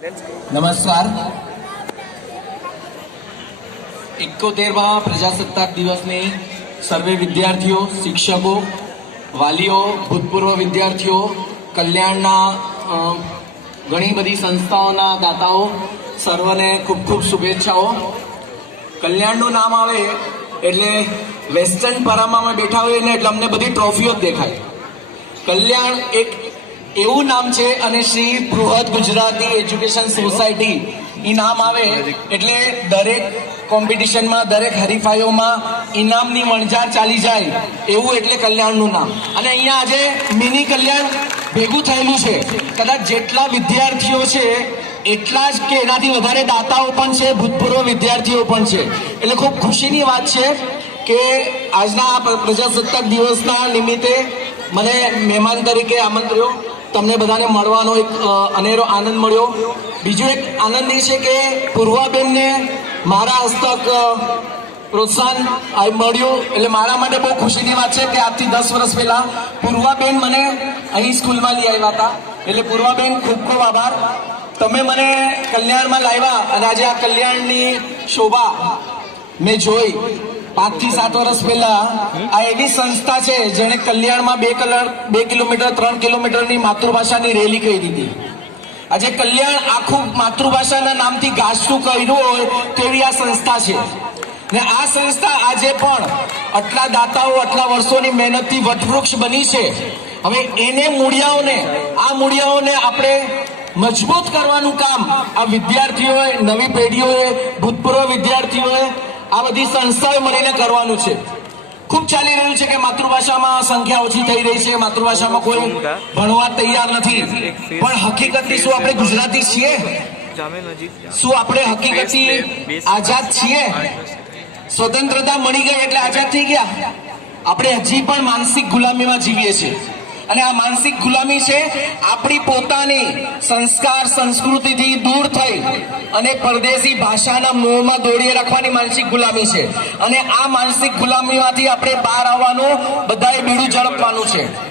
નમસ્કાર. એકોતેરમાં પ્રજાસત્તાક દિવસની સર્વે વિદ્યાર્થીઓ, શિક્ષકો, વાલીઓ, ભૂતપૂર્વ વિદ્યાર્થીઓ, કલ્યાણના ઘણી બધી સંસ્થાઓના દાતાઓ, સર્વને ખૂબ ખૂબ શુભેચ્છાઓ. કલ્યાણનું નામ આવે એટલે વેસ્ટર્ન પરામાં બેઠા હોઈએ ને એટલે અમને બધી ટ્રોફીઓ જ દેખાય. કલ્યાણ એક એવું નામ છે અને શ્રી બૃહદ ગુજરાતી એજ્યુકેશન સોસાયટી. ઈ નામ આવે એટલે દરેક કોમ્પિટિશનમાં, દરેક હરીફાઈઓમાં ઇનામની વણઝાર ચાલી જાય. એવું એટલે કલ્યાણનું નામ. અને અહીંયા આજે મિની કલ્યાણ ભેગું થયેલું છે. કદાચ જેટલા વિદ્યાર્થીઓ છે, એટલા જ કે એનાથી વધારે દાતાઓ પણ છે, ભૂતપૂર્વ વિદ્યાર્થીઓ પણ છે. એટલે ખૂબ ખુશીની વાત છે કે આજના પ્રજાસત્તાક દિવસના નિમિત્તે મને મહેમાન તરીકે આમંત્ર્યો. તમને બધાને મળવાનો એક અનેરો આનંદ મળ્યો. બીજું એક આનંદ એ છે કે પૂર્વાબેનને મારા હસ્તક પ્રોત્સાહન મળ્યું. એટલે મારા માટે બહુ ખુશીની વાત છે કે આજથી દસ વર્ષ પહેલા પૂર્વાબેન મને અહીં સ્કૂલમાં લઈ આવ્યા હતા. એટલે પૂર્વાબેન ખૂબ ખૂબ આભાર. તમે મને કલ્યાણમાં લાવ્યા અને આજે આ કલ્યાણની શોભા મેં જોઈ. પાંચથી સાત વર્ષ પહેલા આ એવી સંસ્થા છે જેણે કલ્યાણમાં બે કલર બે કિલોમીટર, ત્રણ કિલોમીટરની માતૃભાષાની રેલી કરી દીધી. આજે કલ્યાણ આખું માતૃભાષાના નામથી ગાજતું કર્યું હોય તેવી આ સંસ્થા છે. ને આ સંસ્થા આજે પણ આટલા દાતાઓ, આટલા વર્ષોની મહેનતથી વટવૃક્ષ બની છે. હવે એને મૂળિયાઓને, આ મૂળિયાઓને આપણે મજબૂત કરવાનું કામ આ વિદ્યાર્થીઓએ, નવી પેઢીઓએ, ભૂતપૂર્વ વિદ્યાર્થીઓએ આ બધી સંસ્થાએ મળીને કરવાનું છે. ખૂબ ચાલી રહ્યું છે કે માતૃભાષામાં સંખ્યા ઓછી થઈ રહી છે, માતૃભાષામાં કોઈ ભણવા તૈયાર નથી. પણ હકીકતથી શું આપણે ગુજરાતી છીએ? શું આપણે હકીકતથી આઝાદ છીએ? સ્વતંત્રતા મળી ગઈ એટલે આઝાદ થઈ ગયા? આપણે હજી પણ માનસિક ગુલામીમાં જીવીએ છીએ. અને આ માનસિક ગુલામી છે, આપણી પોતાની સંસ્કાર સંસ્કૃતિથી દૂર થઈ અને પરદેશી ભાષાના મોહમાં દોડી રાખવાની માનસિક ગુલામી છે. અને આ માનસિક ગુલામીમાંથી આપણે બહાર આવવાનું બધાએ બીડું ઝડપવાનું છે.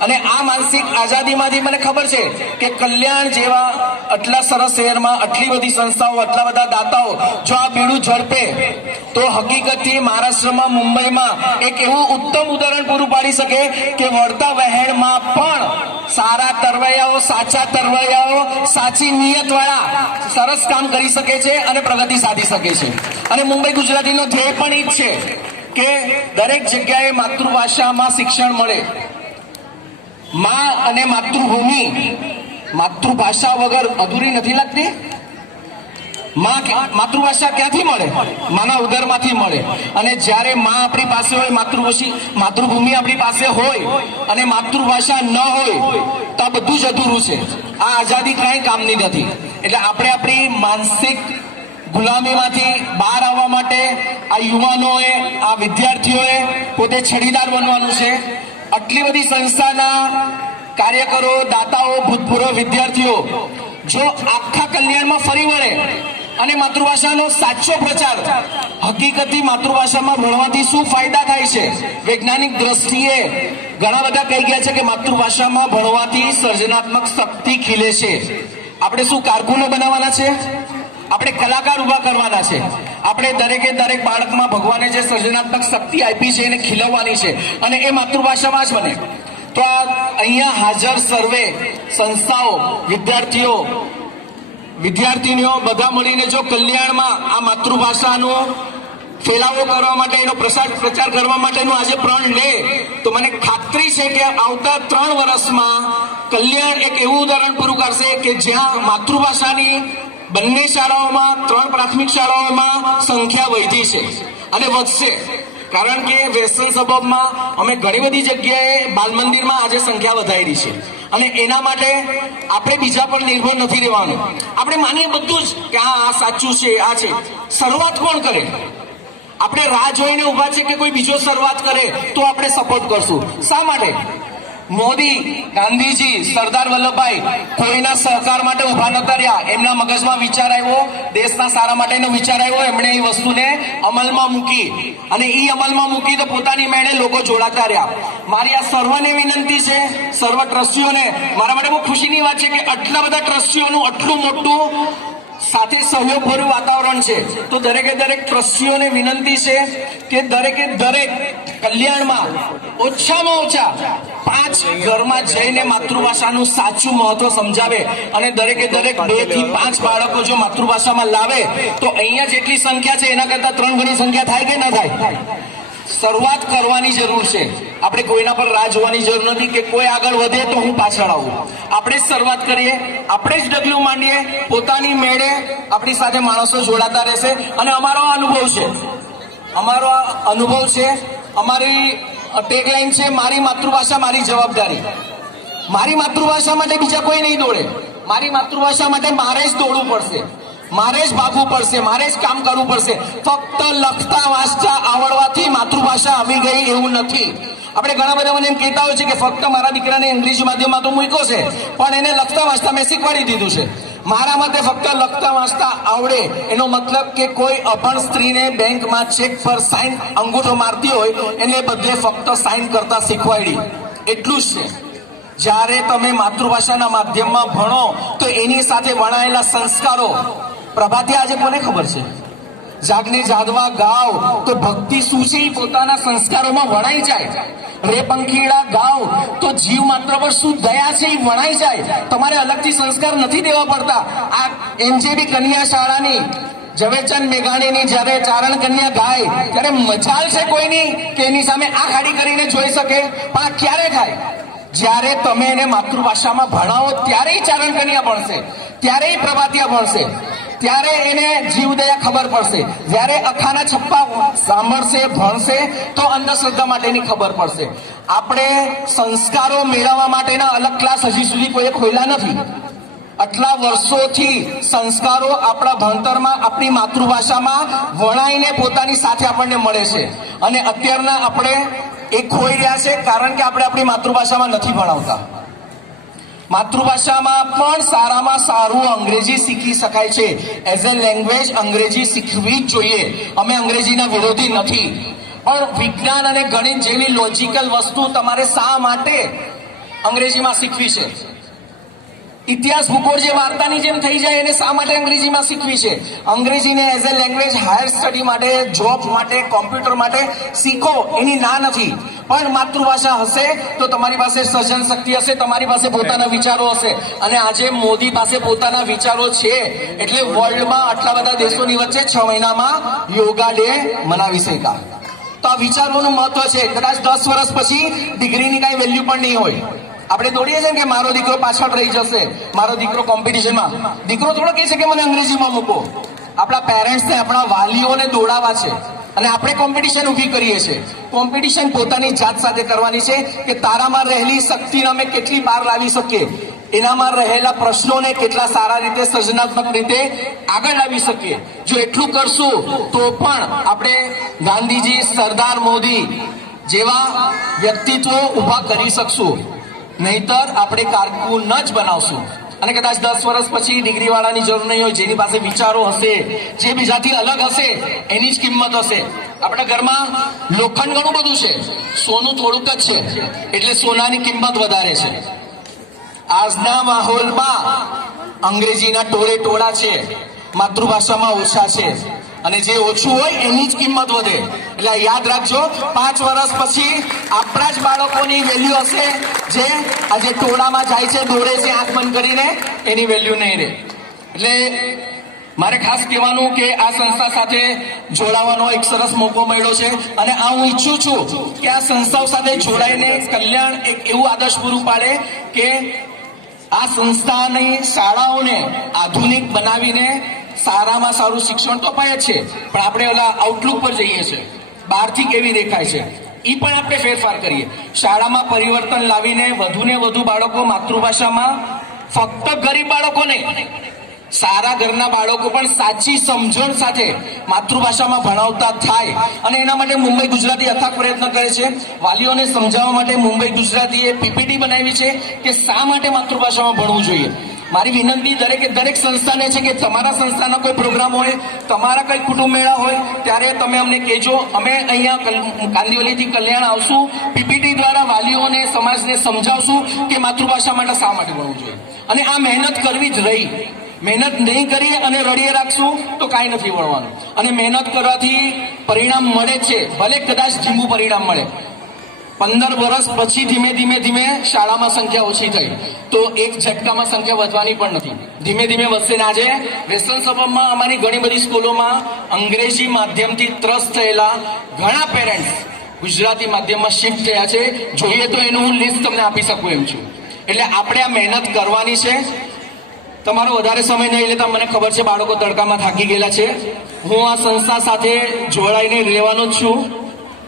અને આ માનસિક આઝાદીમાંથી મને ખબર છે કે કલ્યાણ જેવા આટલા સરસ શહેરમાં આટલી બધી સંસ્થાઓ, આટલા બધા દાતાઓ જો આ બીડું ઝડપે, તો હકીકતથી મહારાષ્ટ્રમાં, મુંબઈમાં એક એવું ઉત્તમ ઉદાહરણ પૂરું પાડી શકે કે વળતા વહેણમાં પણ સારા તરવૈયાઓ, સાચા તરવૈયાઓ, સાચી નિયતવાળા સરસ કામ કરી શકે છે અને પ્રગતિ સાધી શકે છે. અને મુંબઈ ગુજરાતીનો ધ્યેય પણ ઈ જ છે કે દરેક જગ્યાએ માતૃભાષામાં શિક્ષણ મળે. માં અને માતૃભૂમિ. માતૃભાષા વગર અધૂરી નથી લાગતી. માં માતૃભાષા ક્યાંથી મળે? માના ઉદરમાંથી મળે. અને જ્યારે માં આપણી પાસે હોય માતૃભાષી માતૃભૂમિ આપણી પાસે હોય અને માતૃભાષા ન હોય, તો બધું જ અધૂરું છે. આ આઝાદી કાંઈ કામની નથી. એટલે આપણે આપણી માનસિક ગુલામીમાંથી બહાર આવવા માટે આ યુવાનોએ, આ વિદ્યાર્થીઓએ પોતે છડીદાર બનવાનું છે. આટલી બધી સંસ્થાના કાર્યકરો, દાતાઓ, ભૂતપૂર્વ વિદ્યાર્થીઓ, જો આખા કલ્યાણમાં ફરી વળે અને માતૃભાષાનો સાચો પ્રચાર હકીકતથી માતૃભાષામાં ભણવાથી શું ફાયદા થાય છે? વૈજ્ઞાનિક દ્રષ્ટિએ ઘણા બધા કહી ગયા છે કે માતૃભાષામાં ભણવાથી સર્જનાત્મક શક્તિ ખીલે છે. આપણે શું કારકુનો બનાવવાના છે? આપણે કલાકાર ઊભા કરવાના છે. આપણે દરેકે દરેક બાળકમાં ભગવાને જે સર્જનાત્મક શક્તિ આપી છે એને ખીલવવાની છે અને એ માતૃભાષામાં જ બને. તો આ અહીંયા હાજર સર્વે સંસ્થાઓ, વિદ્યાર્થીઓ, વિદ્યાર્થીનીઓ બધા મળીને જો કલ્યાણમાં આ માતૃભાષાનો ફેલાવો કરવા માટે એનો પ્રસાર, પ્રચાર કરવા માટેનું આજે પ્રણ લે, તો મને ખાતરી છે કે આવતા ત્રણ વર્ષમાં કલ્યાણ એક એવું ઉદાહરણ પૂરું કરશે કે જ્યાં માતૃભાષાની બંને શાળાઓમાં, ત્રણ પ્રાથમિક શાળાઓમાં સંખ્યા વધી છે અને વધશે. કારણ કે વેસ્ટર્ન સબબમાં અમે ઘણી બધી જગ્યાએ બાલ મંદિરમાં આજે સંખ્યા વધારી છે. અને એના માટે આપણે બીજા પર નિર્ભર નથી રહેવાનું. આપણે માનીએ બધું જ કે હા, આ સાચું છે, આ છે. શરૂઆત કોણ કરે? આપણે રાહ જોઈને ઊભા છે કે કોઈ બીજો શરૂઆત કરે તો આપણે સપોર્ટ કરશું. શા માટે? મોદી, ગાંધીજી, સરદાર વલ્લભભાઈ કોઈના સહકાર માટે ઊભા નતા રહ્યા. એમના મગજમાં વિચાર આવ્યો, દેશના સારા માટેનો વિચાર આવ્યો. એમણે એ વસ્તુને અમલમાં મૂકી. અને એ અમલમાં મૂકી તો પોતાની મેળે લોકો જોડાતા રહ્યા. મારી આ સર્વને વિનંતી છે, સર્વ ટ્રસ્ટીઓને, મારા માટે બહુ ખુશીની વાત છે કે આટલા બધા ટ્રસ્ટીઓનું આટલું મોટું સાથે સહયોગભર્યું વાતાવરણ છે. તો દરેકે દરેક ટ્રસ્ટીઓને વિનંતી છે કે દરેકે દરેક કલ્યાણમાં ઓછામાં ઓછા પાંચ ઘરમાં જઈને માતૃભાષાનું સાચું મહત્વ સમજાવે અને દરેકે દરેક બેથી પાંચ બાળકો જો માતૃભાષામાં લાવે, તો અહીંયા જેટલી સંખ્યા છે, એના કરતા ત્રણ ગણી સંખ્યા થાય કે ના થાય? શરૂઆત કરવાની જરૂર છે. આપણે કોઈના પર રાહ જોવાની જરૂર નથી કે કોઈ આગળ વધે તો હું પાછળ આવું. આપણે જ શરૂઆત કરીએ, આપણે જ ડગલું માંડીએ, પોતાની મેળે આપણી સાથે માણસો જોડાતા રહેશે. અને અમારો અનુભવ છે. અમારો આ અનુભવ છે, અમારી ટેગલાઈન છે, મારી માતૃભાષા, મારી જવાબદારી. મારી માતૃભાષા માટે બીજા કોઈ નહીં દોડે. મારી માતૃભાષા માટે મારે જ દોડવું પડશે. મારે જ ભાગવું પડશે, મારે જ કામ કરવું પડશે. ફક્ત લખતા વાંચતા આવડવાથી માતૃભાષા આવી ગઈ એવું નથી. આપણે ઘણા બધા મને એમ કહેતા હોય છે કે ફક્ત મારા દીકરાને અંગ્રેજી માધ્યમમાં તો મૂક્યો છે, પણ એને લખતા વાંચતા મેં શીખવાડી દીધું છે. મારા મતે ફક્ત લખતા વાંચતા આવડે, એનો મતલબ કે કોઈ અભણ સ્ત્રીને બેંકમાં ચેક પર સાઇન અંગૂઠો મારતી હોય, એને બદલે ફક્ત સાઇન કરતા શીખવાડી. એટલું જ છે. જ્યારે તમે માતૃભાષાના માધ્યમમાં ભણો, તો એની સાથે વણાયેલા સંસ્કારો પ્રભાતી આજે કોને ખબર છે? જાગને જાદવા ગાવ તો ભક્તિ શું છે એ પોતાના સંસ્કારોમાં વણાઈ જાય. રે પંખીડા ગાવ તો જીવ માત્ર પર શું દયા છે એ વણાઈ જાય. તમારે અલગથી સંસ્કાર નથી દેવા પડતા. આ એનજેબી કન્યા શાળાની ઝવેરચંદ મેઘાણીની જ્યારે ચારણ કન્યા ગાય, ત્યારે મજાલ છે કોઈની કે એની સામે આ ખાડી કરીને જોઈ શકે? પણ આ ક્યારે થાય? જ્યારે તમે એને માતૃભાષામાં ભણાવો, ત્યારે ચારણ કન્યા ભણશે. ત્યારે પ્રભાતિયા ભણશે. ત્યારે એને જીવદયા ખબર પડશે. જ્યારે અખાના છપ્પા સાંભળશે, ભણશે, તો અંધશ્રદ્ધા માટેની ખબર પડશે. આપણે સંસ્કારો મેળવવા માટેના અલગ ક્લાસ હજી સુધી કોઈએ ખોલ્યા નથી. આટલા વર્ષોથી સંસ્કારો આપણા ભણતરમાં, આપણી માતૃભાષામાં વણાઈને પોતાની સાથે આપણને મળે છે. અને અત્યારના આપણે એ ખોઈ રહ્યા છે, કારણ કે આપણે આપણી માતૃભાષામાં નથી ભણાવતા. માતૃભાષામાં પણ સારામાં સારું અંગ્રેજી શીખી શકાય છે. એઝ અ લેંગ્વેજ અંગ્રેજી શીખવી જ જોઈએ. અમે અંગ્રેજીના વિરોધી નથી. પણ વિજ્ઞાન અને ગણિત જેવી લોજિકલ વસ્તુ તમારે શા માટે અંગ્રેજીમાં શીખવી છે? ઇતિહાસ ભૂગોળ જે વાર્તાની જેમ થઈ જાય એને શા માટે અંગ્રેજીમાં શીખવી છે? અંગ્રેજીને as a language higher study માટે જોબ માટે કોમ્પ્યુટર માટે શીખો, એની ના નથી. પણ માતૃભાષા હશે તો તમારી પાસે સર્જન શક્તિ હશે, તમારી પાસે પોતાના વિચારો હશે. અને આજે મોદી પાસે પોતાના વિચારો છે. એટલે વર્લ્ડમાં આટલા બધા દેશોની વચ્ચે છ મહિનામાં યોગા ડે મનાવી શક્યા. તો આ વિચારોનું મહત્વ છે. કદાચ દસ વર્ષ પછી ડિગ્રીની કાંઈ વેલ્યુ પણ નહીં હોય. આપણે દોડીએ છીએ કે મારો દીકરો પાછળ રહી જશે? મારો દીકરો કોમ્પિટિશનમાં દીકરો થોડો કહે છે કે મને અંગ્રેજીમાં મૂકો. આપણા પેરેન્ટ્સને આપણા વાલીઓને દોડાવા છે. અને આપણે કોમ્પિટિશન ઊભી કરીએ છીએ. કોમ્પિટિશન પોતાની જાત સાથે કરવાની છે કે તારામાં રહેલી શક્તિને અમે કેટલી બહાર લાવી શકીએ? એનામાં રહેલા પ્રશ્નોને કેટલા સારા રીતે, સર્જનાત્મક રીતે આગળ લાવી શકીએ? જો એટલું કરશું, તો પણ આપણે ગાંધીજી, સરદાર મોદી જેવા વ્યક્તિત્વો ઊભા કરી શકશું. નહીતર આપણે કારકુન જ બનાવશું. અને કદાચ દસ વર્ષ પછી ડિગ્રી વાળાની જરૂર નહીં હોય, જેની પાસે વિચારો હશે, જે બીજાથી અલગ હશે, એની જ કિંમત હશે. આપણા ઘરમાં લોખંડ ઘણું બધું છે. સોનું થોડુંક જ છે. એટલે સોનાની કિંમત વધારે છે. આજના માહોલમાં અંગ્રેજીના ટોળે ટોળા છે. માતૃભાષામાં ઓછા છે. અને જે ઓછું હોય એની જ કિંમત વધે. એટલે યાદ રાખજો, પાંચ વર્ષ પછી આપણા જ બાળકોની વેલ્યુ હશે જે આજે ટોળામાં જાય છે, દોડે છે, આંખ બંધ કરીને, એની વેલ્યુ નહીં રહે. એટલે મારે ખાસ કહેવાનું કે આ સંસ્થા સાથે જોડાવાનો એક સરસ મોકો મળ્યો છે અને આ હું ઈચ્છું છું કે આ સંસ્થાઓ સાથે જોડાઈને કલ્યાણ એક એવું આદર્શ પૂરું પાડે કે આ સંસ્થાની શાળાઓને આધુનિક બનાવીને સારામાં સારું શિક્ષણ તો અપાય જ છે, પણ આપણે ઓલા આઉટલુક પર જઈએ છીએ. બહારથી કેવી દેખાય છે? એ પણ આપણે ફેરફાર કરીએ. શાળામાં પરિવર્તન લાવીને વધુને વધુ બાળકો માતૃભાષામાં, ફક્ત ગરીબ બાળકો નહીં, સારા ઘરના બાળકો પણ સાચી સમજણ સાથે માતૃભાષામાં ભણાવતા થાય. અને એના માટે મુંબઈ ગુજરાતી અથાગ પ્રયત્ન કરે છે. વાલીઓને સમજાવવા માટે મુંબઈ ગુજરાતીએ પીપીટી બનાવી છે કે શા માટે માતૃભાષામાં ભણવું જોઈએ? મારી વિનંતી દરેકે દરેક સંસ્થાને છે કે તમારા સંસ્થાના કોઈ પ્રોગ્રામ હોય, તમારા કઈ કુટુંબ મેળા હોય, ત્યારે તમે અમને કહેજો. અમે અહીંયા કાંદિવલીથી કલ્યાણ આવશું. પીપીટી દ્વારા વાલીઓને, સમાજને સમજાવશું કે માતૃભાષા માટે શા માટે ભણવું જોઈએ. અને આ મહેનત કરવી જ રહી. મહેનત નહીં કરીએ અને રડીએ રાખશું, તો કાંઈ નથી વળવાનું અને મહેનત કરવાથી પરિણામ મળે છે. ભલે કદાચ ધીમું પરિણામ મળે. પંદર વર્ષ પછી ધીમે ધીમે ધીમે શાળામાં સંખ્યા ઓછી થઈ. તો એક ઝટકામાં સંખ્યા વધવાની પણ નથી. ધીમે ધીમે વધશે આજે વેસ્ટર્ન સબમાં અમારી ઘણી બધી સ્કૂલોમાં અંગ્રેજી માધ્યમથી ત્રસ્ત થયેલા ઘણા પેરેન્ટ્સ ગુજરાતી માધ્યમમાં શિફ્ટ થયા છે. જોઈએ તો એનું હું લિસ્ટ તમને આપી શકું એમ છું. એટલે આપણે આ મહેનત કરવાની છે. તમારો વધારે સમય નહીં લેતા મને ખબર છે બાળકો તડકામાં થાકી ગયેલા છે. હું આ સંસ્થા સાથે જોડાઈને રહેવાનો જ છું.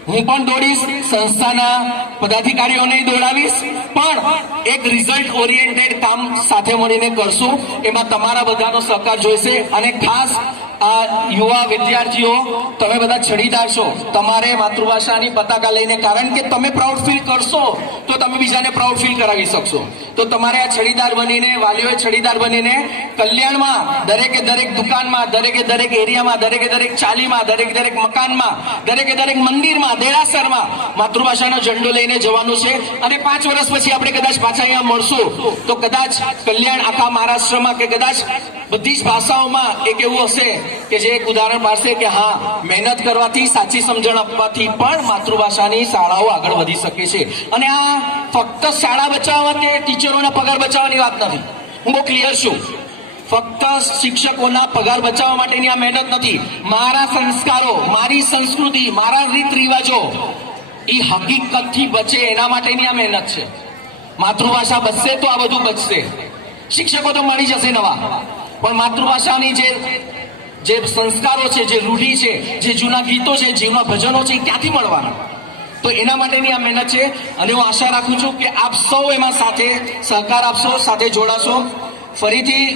હું પણ દોડીશ, સંસ્થાના પદાધિકારીઓને દોડાવીશ, પણ એક રિઝલ્ટ ઓરિએન્ટેડ કામ સાથે મળીને કરશું. એમાં તમારા બધાનો સહકાર જોઈશે અને ખાસ આ યુવા વિદ્યાર્થીઓ, તમે બધા છડીદાર છો તમારે માતૃભાષાની પતાકા લઈને, કારણ કે તમે પ્રાઉડ ફીલ કરશો, તો તમે બીજાને પ્રાઉડ ફીલ કરાવી શકશો. તો તમારે આ છડીદાર બનીને, વાલીઓએ છડીદાર બનીને, કલ્યાણમાં, દરેકે દરેક દુકાનમાં, દરેકે દરેક એરિયામાં, દરેકે દરેક ચાલીમાં, દરેક દરેક મકાનમાં, દરેકે દરેક મંદિરમાં, દેરાસરમાં માતૃભાષાનો ઝંડો લઈને જવાનું છે. અને પાંચ વર્ષ પછી આપણે કદાચ પાછા અહીંયા મળશું. તો કદાચ કલ્યાણ આખા મહારાષ્ટ્રમાં કે કદાચ બધી જ ભાષાઓમાં એક એવું હશે કે જે એક ઉદાહરણ પાડશે કે હા, મહેનત કરવાથી સાચી સમજણ આપવાથી પણ માતૃભાષાની શાળાઓ આગળ વધી શકે છે. અને આ ફક્ત શાળા બચાવવા કે ટીચરોના પગાર બચાવવાની વાત નથી. હું બહુ ક્લિયર છું. ફક્ત શિક્ષકોના પગાર બચાવવા માટેની આ મહેનત નથી. મારા સંસ્કારો, મારી સંસ્કૃતિ, મારા રીત રિવાજો, એ હકીકતથી બચે એના માટેની આ મહેનત છે. માતૃભાષા બચશે તો આ બધું બચશે. શિક્ષકો તો મળી જશે નવા. પણ માતૃભાષાની જે જે સંસ્કારો છે, જે રૂઢી છે, જે જૂના ગીતો છે જૂના ભજનો છે, એ ક્યાંથી મળવાના? તો એના માટેની આ મહેનત છે અને હું આશા રાખું છું કે આપ સૌ એમાં સાથે સહકાર આપશો, સાથે જોડાશો. ફરીથી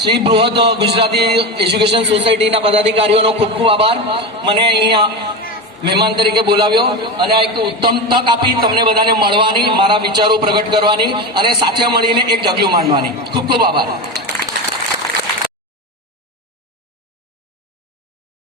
શ્રી બૃહદ ગુજરાતી એજ્યુકેશન સોસાયટીના પદાધિકારીઓનો ખૂબ ખૂબ આભાર. મને અહીંયા મહેમાન તરીકે બોલાવ્યો અને આ એક ઉત્તમ તક આપી તમને બધાને મળવાની, મારા વિચારો પ્રગટ કરવાની અને સાથે મળીને એક ઢગલું માંડવાની. ખૂબ ખૂબ આભાર.